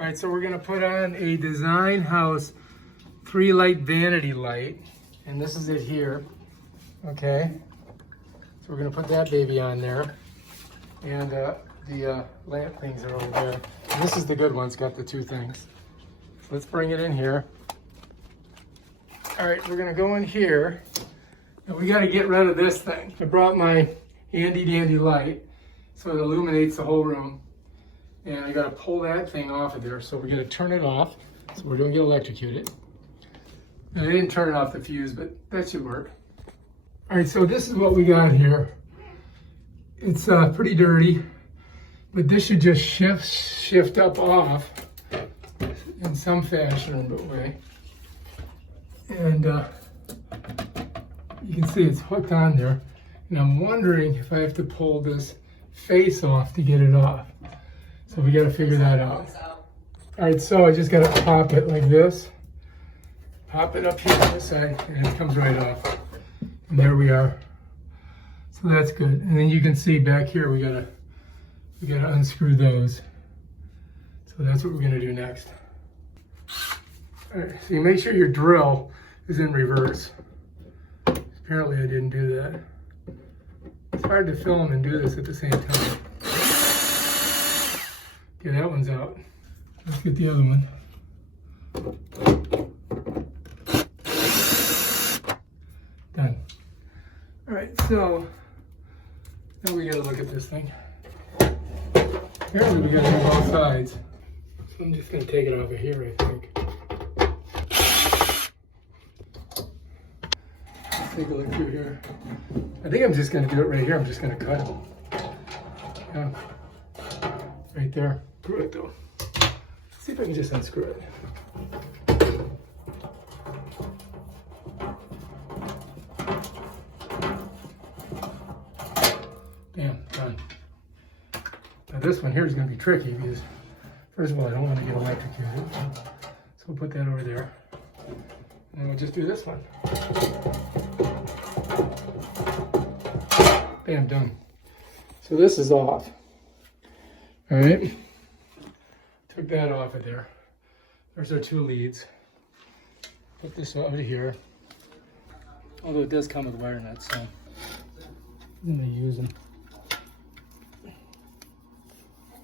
All right, so we're gonna put on a DesignHouse 3-light vanity light, and this is it here, okay? So we're gonna put that baby on there, and the lamp things are over there. And this is the good one, it's got the two things. So let's bring it in here. All right, we're gonna go in here, and we gotta get rid of this thing. I brought my handy dandy light, so it illuminates the whole room. And I gotta pull that thing off of there, so we're gonna turn it off, so we're gonna get electrocuted. And I didn't turn it off the fuse, but that should work. All right, so this is what we got here. It's pretty dirty, but this should just shift up off in some fashion or way. And you can see it's hooked on there. And I'm wondering if I have to pull this face off to get it off. So we got to figure that out. All right, so I just got to pop it like this. Pop it up here on this side, and it comes right off. And there we are. So that's good. And then you can see back here, we gotta unscrew those. So that's what we're gonna do next. All right, so you make sure your drill is in reverse. Apparently I didn't do that. It's hard to film and do this at the same time. Okay, that one's out. Let's get the other one. Done. All right, so now we gotta look at this thing. Apparently we gotta have both sides. So I'm just gonna take it off of here, I think. Let's take a look through here. I think I'm just gonna do it right here. I'm just gonna cut it. Yeah. Right there. Screw it though. Let's see if I can just unscrew it. Bam, done. Now this one here is going to be tricky because, first of all, I don't want to get electrocuted. So we'll put that over there. And we'll just do this one. Bam, done. So this is off. All right. Took that off of there. There's our two leads. Put this over here. Although it does come with wire nuts, so I'm going to use them.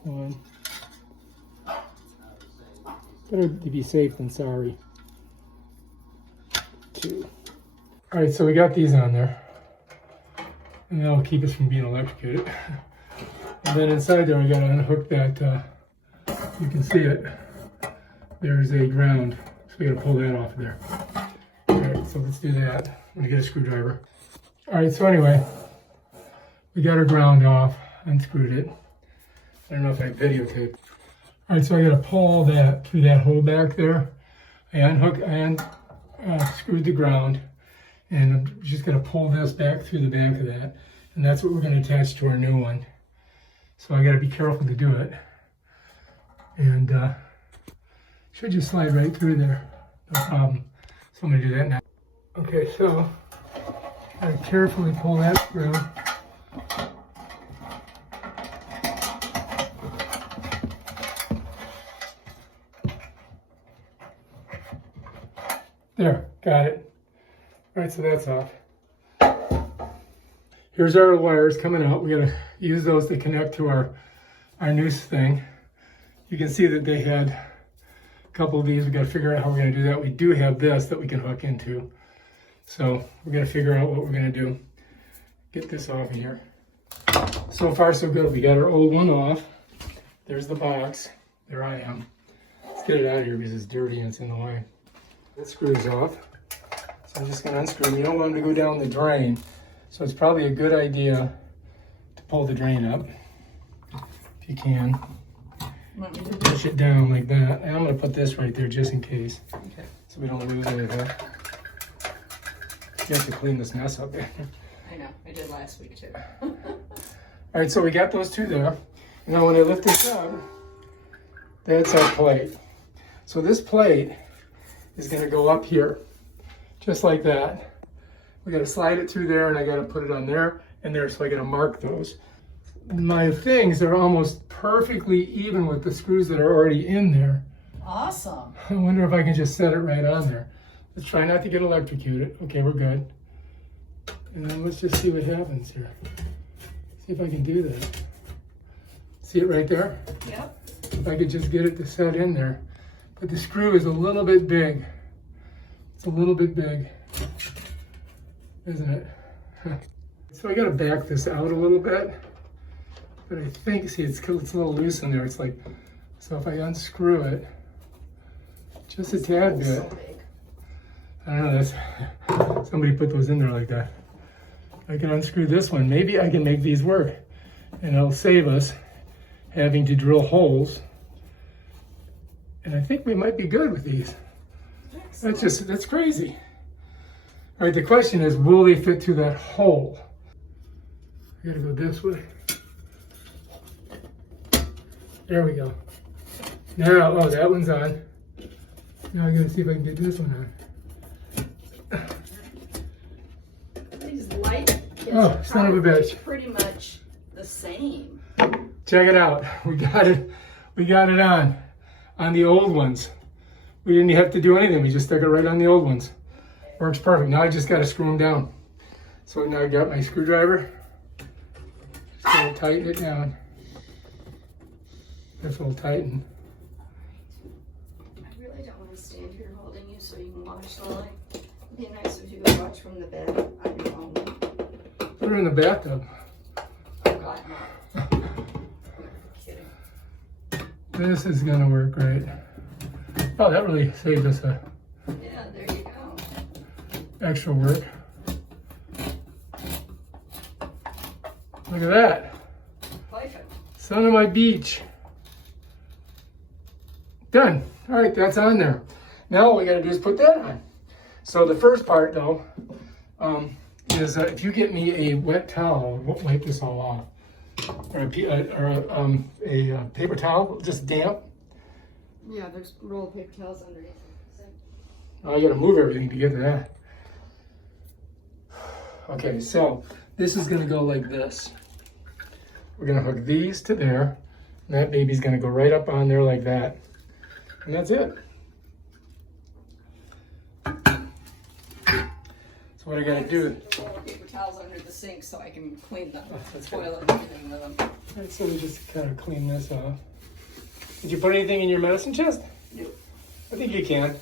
One. Better to be safe than sorry. Two. All right, so we got these on there. And that'll keep us from being electrocuted. And then inside there, we got to unhook that, you can see it. There's a ground. So we got to pull that off of there. All right, so let's do that. I'm going to get a screwdriver. All right, so anyway, we got our ground off, unscrewed it. I don't know if I videotaped. All right, so I got to pull all that through that hole back there. I unhooked and screwed the ground, and I'm just going to pull this back through the back of that, and that's what we're going to attach to our new one. So I got to be careful to do it, and should just slide right through there, no problem. So I'm going to do that now. Okay, so I carefully pull that through. There, got it. All right, so that's off. Here's our wires coming out. We gotta use those to connect to our new thing. You can see that they had a couple of these. We gotta figure out how we're gonna do that. We do have this that we can hook into. So we're gonna figure out what we're gonna do. Get this off in here. So far so good. We got our old one off. There's the box. There I am. Let's get it out of here because it's dirty and it's in the way. That screws off. So I'm just going to unscrew them. You don't want them to go down the drain. So it's probably a good idea to pull the drain up. If you can. Push it down like that. And I'm going to put this right there just in case. Okay. So we don't lose anything. You have to clean this mess up. I know. I did last week too. All right, so we got those two there. Now when I lift this up, that's our plate. So this plate is going to go up here, just like that. We got to slide it through there, and I got to put it on there and there, so I got to mark those. my things are almost perfectly even with the screws that are already in there. Awesome. I wonder if I can just set it right on there. Let's try not to get electrocuted. Okay, we're good. And then let's just see what happens here. See if I can do that. See it right there? Yep. If I could just get it to set in there. But the screw is a little bit big. It's a little bit big, isn't it? So I gotta back this out a little bit. But I think, see, it's a little loose in there. It's like, so if I unscrew it, just a tad bit. So big. I don't know, that's, somebody put those in there like that. I can unscrew this one. Maybe I can make these work. And it'll save us having to drill holes. And I think we might be good with these. That's crazy. All right, the question is, will they fit through that hole? I gotta go this way. There we go. Now, oh, that one's on. Now I gotta see if I can get this one on. These light kits Oh, son of a bitch. pretty much the same. Check it out. We got it. We got it on the old ones. We didn't have to do anything. We just stuck it right on the old ones. Works perfect. Now I just got to screw them down. So now I got my screwdriver. Just gotta tighten it down. This will tighten. I really don't want to stand here holding you so you can watch slowly. It'd be nice if you could watch from the bed on your own. Put her in the bathtub. Oh, God, no. Kidding. This is gonna work great. Oh, that really saved us a Yeah, there you go. extra work. Look at that. Perfect. Son of my beach. Done. All right, that's on there. Now all we gotta do is put that on. So the first part though, is if you get me a wet towel, we'll wipe this all off. Or a paper towel, just damp. Yeah, there's roll of paper towels underneath. I gotta move everything to get to that. Okay, so this is gonna go like this. We're gonna hook these to there, and that baby's gonna go right up on there like that. And that's it. So what I gotta do, Roll of paper towels under the sink so I can clean the that's toilet and everything with them. all right, so we just kind of clean this off. Did you put anything in your medicine chest? No. I think you can.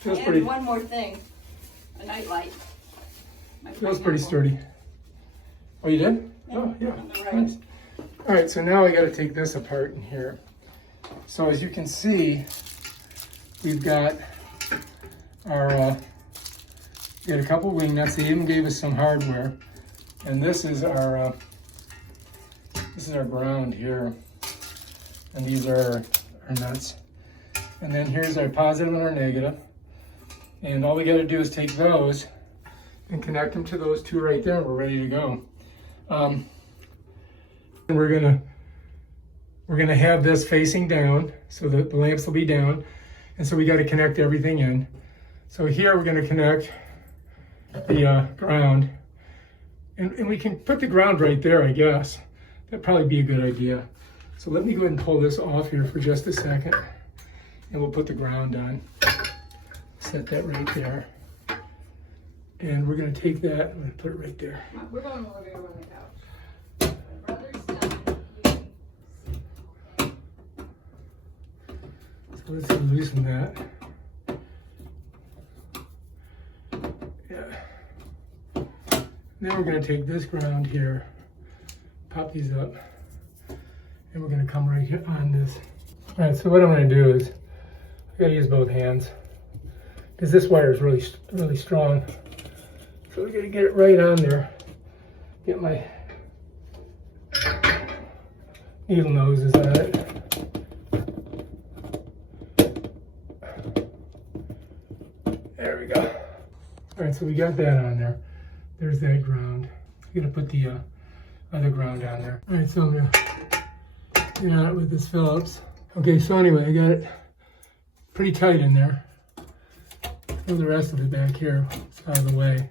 Feels And pretty, one more thing, a night light. feels pretty sturdy. Oh, you did? Oh, yeah. On the right. Nice. All right, so now I got to take this apart in here. So as you can see, we've got our, we got a couple wing nuts. They even gave us some hardware, and this is our ground here, and these are our nuts. And then here's our positive and our negative. And all we got to do is take those and connect them to those two right there. We're ready to go. And we're gonna have this facing down so that the lamps will be down. And so we got to connect everything in. So here we're gonna connect the ground. And we can put the ground right there, I guess. That'd probably be a good idea. So let me go ahead and pull this off here for just a second. And we'll put the ground on. Set that right there. And we're gonna take that, I'm gonna put it right there. We're going to live here on the couch. My brother's done. So let's loosen that. Yeah. Now we're gonna take this ground here, pop these up, and we're gonna come right here on this. All right, so what I'm gonna do is, I gotta use both hands, because this wire is really strong. So we gotta get it right on there. Get my needle noses on it. There we go. All right, so we got that on there. There's that ground. I'm gonna put the other ground on there. All right, so I'm gonna get on it with this Phillips. Okay, so anyway, I got it pretty tight in there. Throw the rest of it back here. It's out of the way.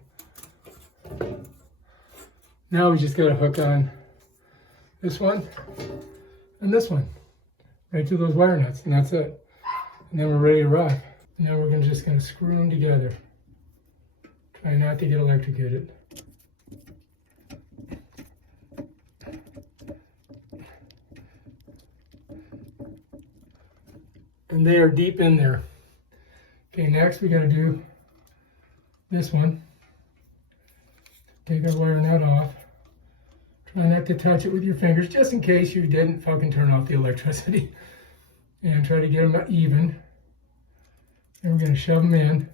Now we just got to hook on this one, and this one. Right through those wire nuts, and that's it. And then we're ready to rock. And then we're just gonna screw them together. Try not to get electrocuted. And they are deep in there. Okay, next we gotta do this one. Take our wire nut off. Try not to touch it with your fingers, just in case you didn't fucking turn off the electricity. And try to get them even. And we're gonna shove them in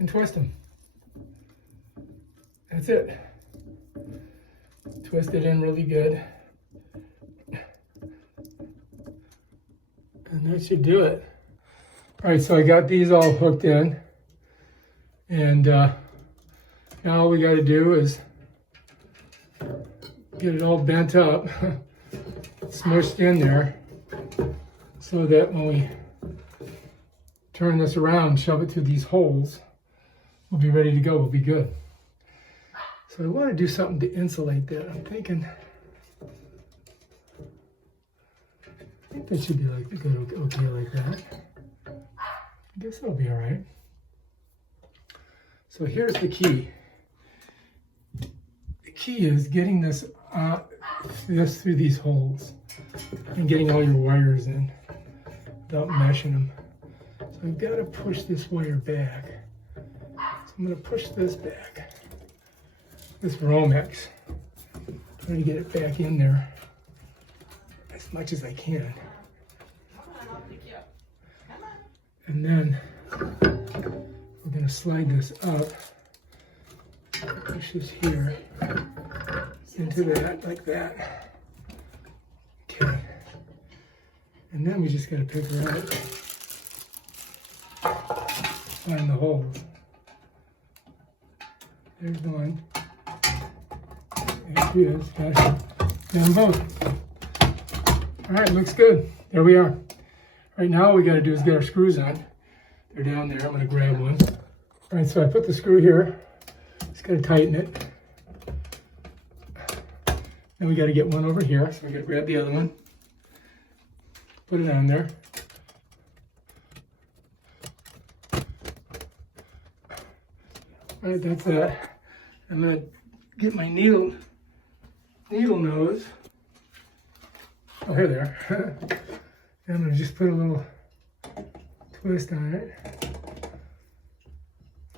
and twist them. That's it. Twist it in really good. And that should do it. All right, so I got these all hooked in. And now all we gotta do is get it all bent up, smushed in there, so that when we turn this around, shove it through these holes, we'll be ready to go, we'll be good. So I want to do something to insulate that. I'm thinking, I think that should be like good, okay like that. I guess that'll be all right. So here's the key. The key is getting this through these holes and getting all your wires in without meshing them. So I've got to push this wire back. So I'm going to push this back. This Romex. Trying to get it back in there as much as I can. And then we're going to slide this up. Push this here into that, like that. Okay. And then we just got to pick her out. Find the holes. There's one. There she is. Got them both. All right, looks good. There we are. Right now, all we got to do is get our screws on. They're down there. I'm going to grab one. All right, so I put the screw here. Just got to tighten it. Then we got to get one over here. So we got to grab the other one. Put it on there. All right, that's that. I'm going to get my needle nose. Oh, here they are. And I'm going to just put a little twist on it.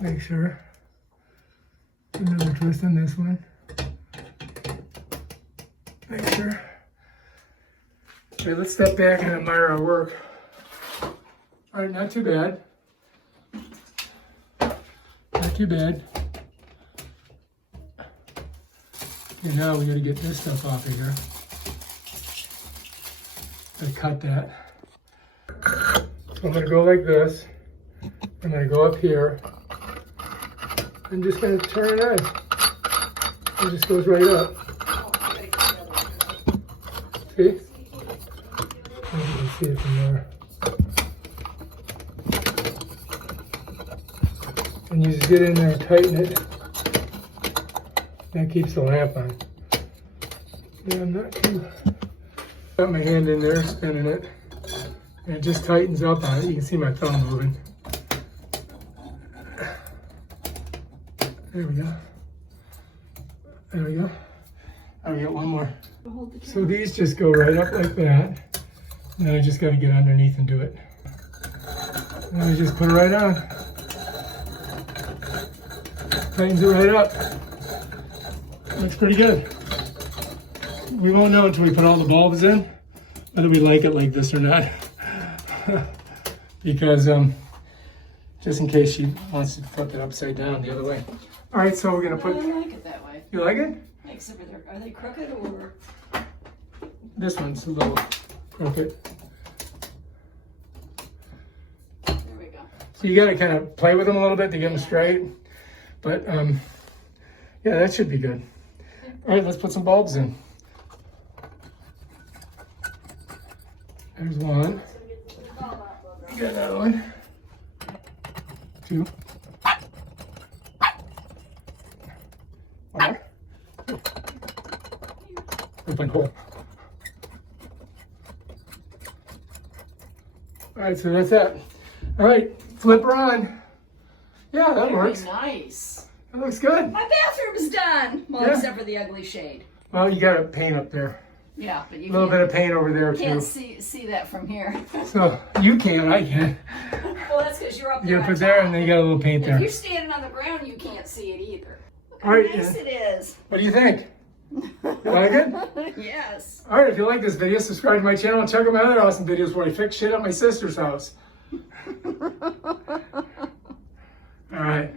Make sure. Another twist on this one. Make sure. Okay, let's step back and admire our work. All right, not too bad. Not too bad. Okay, now we got to get this stuff off of here. Got to cut that. So I'm going to go like this. I'm going to go up here. I'm just going to turn it on. It just goes right up. See? Maybe you can see it from there. And you just get in there and tighten it. That keeps the lamp on. Yeah, I'm not too... Got my hand in there, spinning it. And it just tightens up on it. You can see my thumb moving. There we go. There we go. I got one more. So these just go right up like that. And then I just got to get underneath and do it. And then I just put it right on. Tightens it right up. Looks pretty good. We won't know until we put all the bulbs in whether we like it like this or not. Because just in case she wants to flip it upside down the other way. All right, so we're gonna put. I like it that way. You like it? Except for are they crooked or? This one's a little crooked. There we go. So you gotta kind of play with them a little bit to get them straight. But yeah, that should be good. All right, let's put some bulbs in. There's one. You got another one. Two. More. We put find a hole. All right, so that's that. All right, flip her on. Yeah, that works. Nice. That looks good. My bathroom's done. Well, Yeah. except for the ugly shade. Well, you got a paint up there. Yeah, but you A little bit of paint over there too. can't see that from here. So you can, I can. Well, that's because you're up You there. gotta on put there, top. and then you got a little paint If there. you're standing on the ground, you can't see it either. Look how All right, nice it is. What do you think? You like it? Yes. All right, if you like this video, subscribe to my channel and check out my other awesome videos where I fix shit at my sister's house. All right.